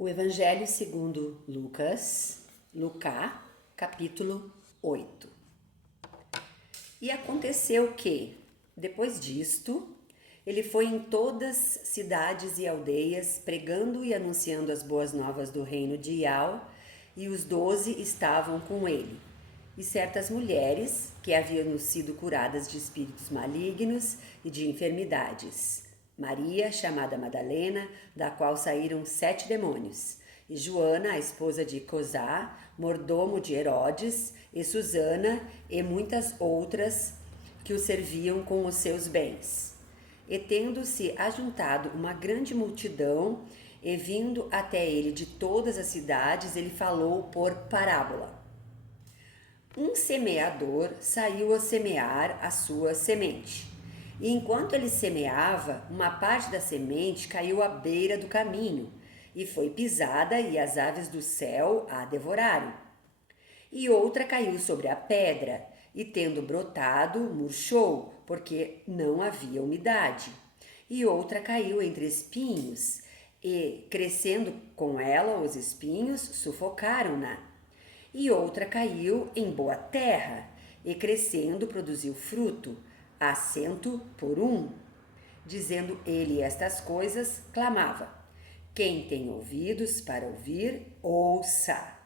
O Evangelho segundo Lucas, capítulo 8. E aconteceu que, depois disto, ele foi em todas cidades e aldeias, pregando e anunciando as boas novas do reino de Iau, e os 12 estavam com ele. E certas mulheres, que haviam sido curadas de espíritos malignos e de enfermidades. Maria, chamada Madalena, da qual saíram 7 demônios, e Joana, a esposa de Cosá, mordomo de Herodes, e Susana, e muitas outras que o serviam com os seus bens. E tendo-se ajuntado uma grande multidão, e vindo até ele de todas as cidades, ele falou por parábola. Um semeador saiu a semear a sua semente. E enquanto ele semeava, uma parte da semente caiu à beira do caminho, e foi pisada, e as aves do céu a devoraram. E outra caiu sobre a pedra, e tendo brotado, murchou, porque não havia umidade. E outra caiu entre espinhos, e, crescendo com ela os espinhos, sufocaram-na. E outra caiu em boa terra, e crescendo produziu fruto, a 100 por 1. Dizendo ele estas coisas, clamava: quem tem ouvidos para ouvir, ouça.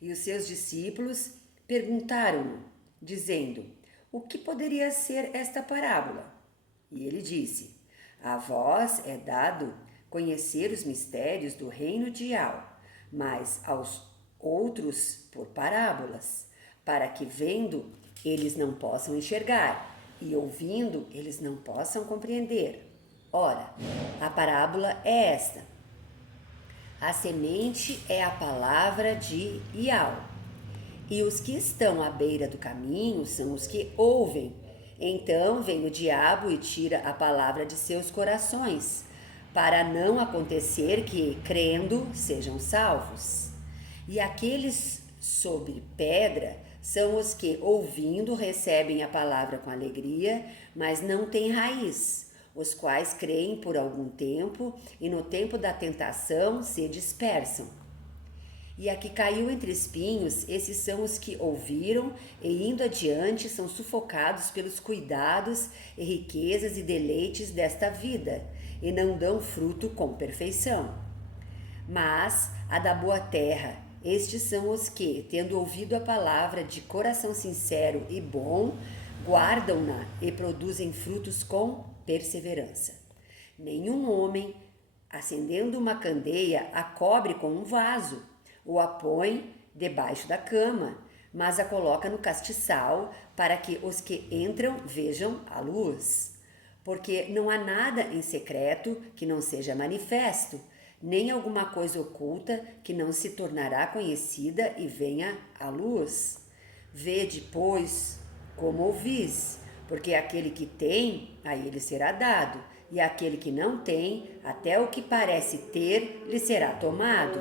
E os seus discípulos perguntaram-no, dizendo: o que poderia ser esta parábola? E ele disse: a vós é dado conhecer os mistérios do reino de Iau, mas aos outros por parábolas, para que vendo eles não possam enxergar, e ouvindo eles não possam compreender. Ora, a parábola é esta: a semente é a palavra de Iau, e os que estão à beira do caminho são os que ouvem. Então vem o diabo e tira a palavra de seus corações, para não acontecer que, crendo, sejam salvos. E aqueles sobre pedra são os que, ouvindo, recebem a palavra com alegria, mas não têm raiz, os quais creem por algum tempo e no tempo da tentação se dispersam. E a que caiu entre espinhos, esses são os que ouviram e, indo adiante, são sufocados pelos cuidados e riquezas e deleites desta vida, e não dão fruto com perfeição. Mas a da boa terra, estes são os que, tendo ouvido a palavra de coração sincero e bom, guardam-na e produzem frutos com perseverança. Nenhum homem, acendendo uma candeia, a cobre com um vaso, ou a põe debaixo da cama, mas a coloca no castiçal, para que os que entram vejam a luz. Porque não há nada em secreto que não seja manifesto, nem alguma coisa oculta que não se tornará conhecida e venha à luz. Vede, pois, como ouvis, porque aquele que tem, a ele será dado, e aquele que não tem, até o que parece ter, lhe será tomado.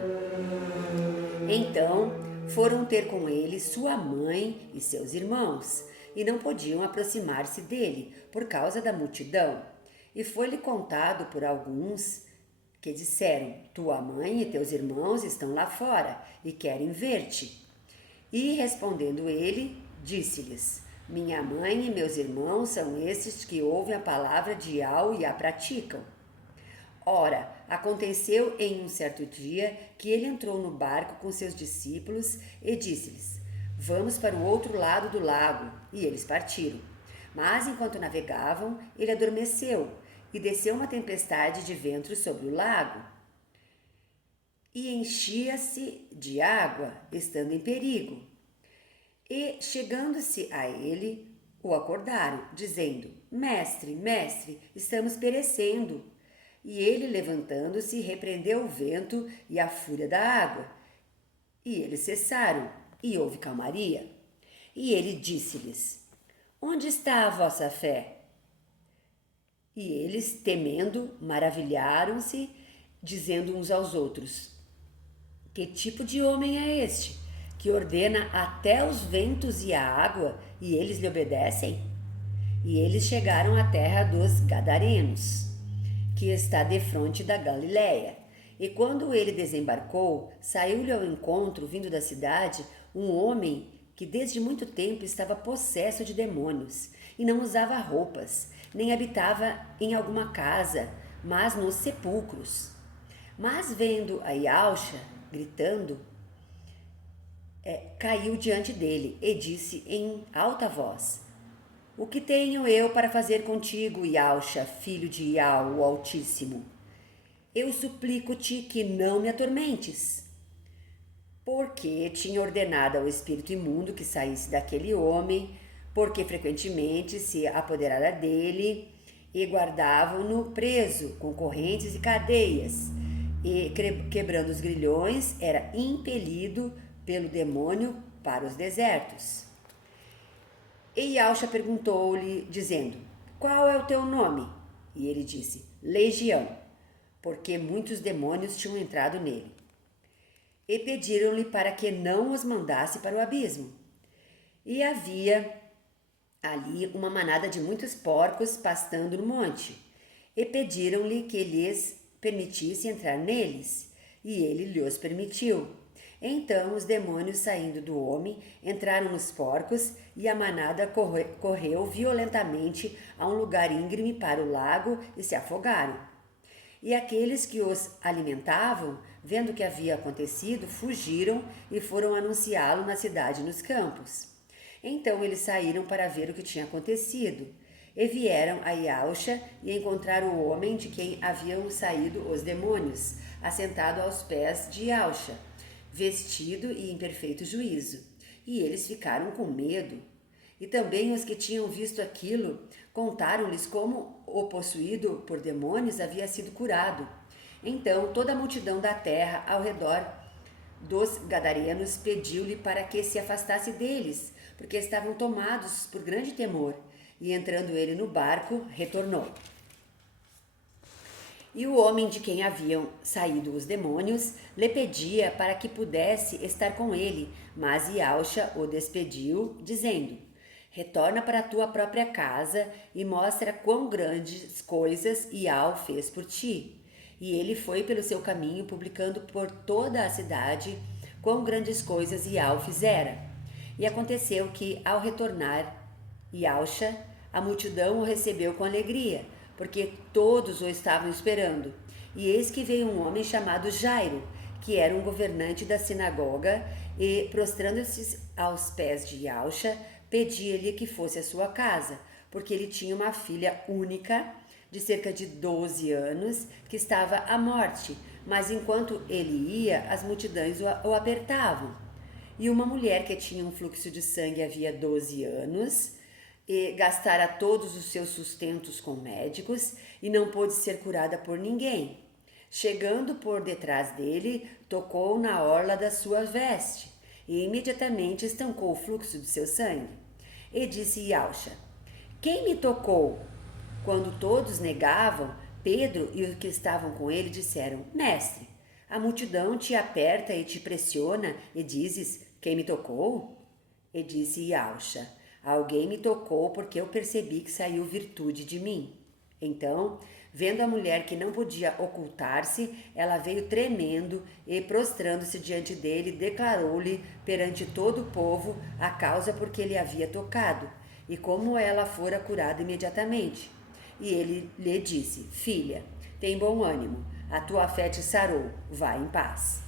Então foram ter com ele sua mãe e seus irmãos, e não podiam aproximar-se dele, por causa da multidão. E foi-lhe contado por alguns que disseram: tua mãe e teus irmãos estão lá fora, e querem ver-te. E respondendo ele, disse-lhes: minha mãe e meus irmãos são esses que ouvem a palavra de Iau e a praticam. Ora, aconteceu em um certo dia que ele entrou no barco com seus discípulos e disse-lhes: vamos para o outro lado do lago. E eles partiram. Mas enquanto navegavam, ele adormeceu, e desceu uma tempestade de vento sobre o lago, e enchia-se de água, estando em perigo. E, chegando-se a ele, o acordaram, dizendo: mestre, mestre, estamos perecendo. E ele, levantando-se, repreendeu o vento e a fúria da água. E eles cessaram, e houve calmaria. E ele disse-lhes: onde está a vossa fé? E eles, temendo, maravilharam-se, dizendo uns aos outros: que tipo de homem é este, que ordena até os ventos e a água, e eles lhe obedecem? E eles chegaram à terra dos Gadarenos, que está defronte da Galiléia, E quando ele desembarcou, saiu-lhe ao encontro, vindo da cidade, um homem que desde muito tempo estava possesso de demônios, e não usava roupas, nem habitava em alguma casa, mas nos sepulcros. Mas vendo a Yalxa gritando, caiu diante dele e disse em alta voz: O que tenho eu para fazer contigo, Yalxa, filho de Ial, o Altíssimo? Eu suplico-te que não me atormentes. Porque tinha ordenado ao espírito imundo que saísse daquele homem, porque frequentemente se apoderara dele e guardavam-no preso com correntes e cadeias, e quebrando os grilhões, era impelido pelo demônio para os desertos. E Yalxa perguntou-lhe, dizendo: Qual é o teu nome? E ele disse: Legião, porque muitos demônios tinham entrado nele. E pediram-lhe para que não os mandasse para o abismo. E havia ali uma manada de muitos porcos pastando no monte. E pediram-lhe que lhes permitisse entrar neles. E ele lhes permitiu. Então os demônios, saindo do homem, entraram nos porcos, e a manada correu violentamente a um lugar íngreme para o lago e se afogaram. E aqueles que os alimentavam, vendo o que havia acontecido, fugiram e foram anunciá-lo na cidade e nos campos. Então eles saíram para ver o que tinha acontecido. E vieram a Yalxa e encontraram o homem de quem haviam saído os demônios, assentado aos pés de Yalxa, vestido e em perfeito juízo. E eles ficaram com medo. E também os que tinham visto aquilo contaram-lhes como o possuído por demônios havia sido curado. Então toda a multidão da terra ao redor dos gadarenos pediu-lhe para que se afastasse deles, porque estavam tomados por grande temor. E entrando ele no barco, retornou. E o homem de quem haviam saído os demônios lhe pedia para que pudesse estar com ele, mas Yalxa o despediu, dizendo: Retorna para a tua própria casa e mostra quão grandes coisas Ial fez por ti. E ele foi pelo seu caminho, publicando por toda a cidade quão grandes coisas Ial fizera. E aconteceu que, ao retornar Yalxa, a multidão o recebeu com alegria, porque todos o estavam esperando. E eis que veio um homem chamado Jairo, que era um governante da sinagoga, e, prostrando-se aos pés de Yalxa, pedia-lhe que fosse à sua casa, porque ele tinha uma filha única, de cerca de 12 anos, que estava à morte, mas enquanto ele ia, as multidões o apertavam. E uma mulher que tinha um fluxo de sangue havia 12 anos, e gastara todos os seus sustentos com médicos, e não pôde ser curada por ninguém. Chegando por detrás dele, tocou na orla da sua veste, e imediatamente estancou o fluxo de seu sangue. E disse Yalxa: Quem me tocou? Quando todos negavam, Pedro e os que estavam com ele disseram: Mestre, a multidão te aperta e te pressiona, e dizes: Quem me tocou? E disse Yalxa: Alguém me tocou porque eu percebi que saiu virtude de mim. Então, vendo a mulher que não podia ocultar-se, ela veio tremendo e, prostrando-se diante dele, declarou-lhe perante todo o povo a causa por que ele havia tocado, e como ela fora curada imediatamente. E ele lhe disse: Filha, tem bom ânimo, a tua fé te sarou, vá em paz.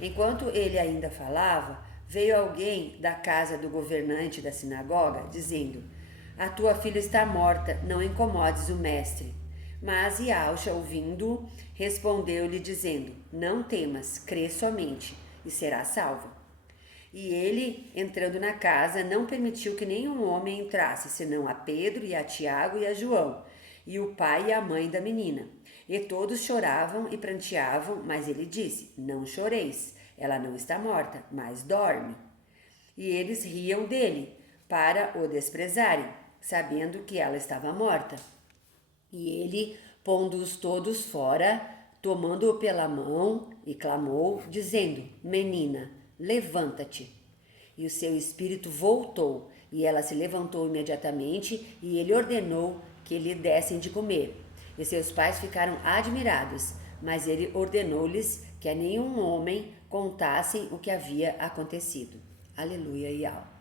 Enquanto ele ainda falava, veio alguém da casa do governante da sinagoga, dizendo: A tua filha está morta, não incomodes o mestre. Mas Yalxa, ouvindo, respondeu-lhe, dizendo: Não temas, crê somente, e serás salva. E ele, entrando na casa, não permitiu que nenhum homem entrasse, senão a Pedro e a Tiago e a João, e o pai e a mãe da menina. E todos choravam e pranteavam, mas ele disse: Não choreis, ela não está morta, mas dorme. E eles riam dele, para o desprezarem, sabendo que ela estava morta. E ele, pondo-os todos fora, tomando-o pela mão, e clamou, dizendo: Menina, levanta-te. E o seu espírito voltou, e ela se levantou imediatamente, e ele ordenou que lhe dessem de comer. E seus pais ficaram admirados, mas ele ordenou-lhes que a nenhum homem contassem o que havia acontecido. Aleluia e au.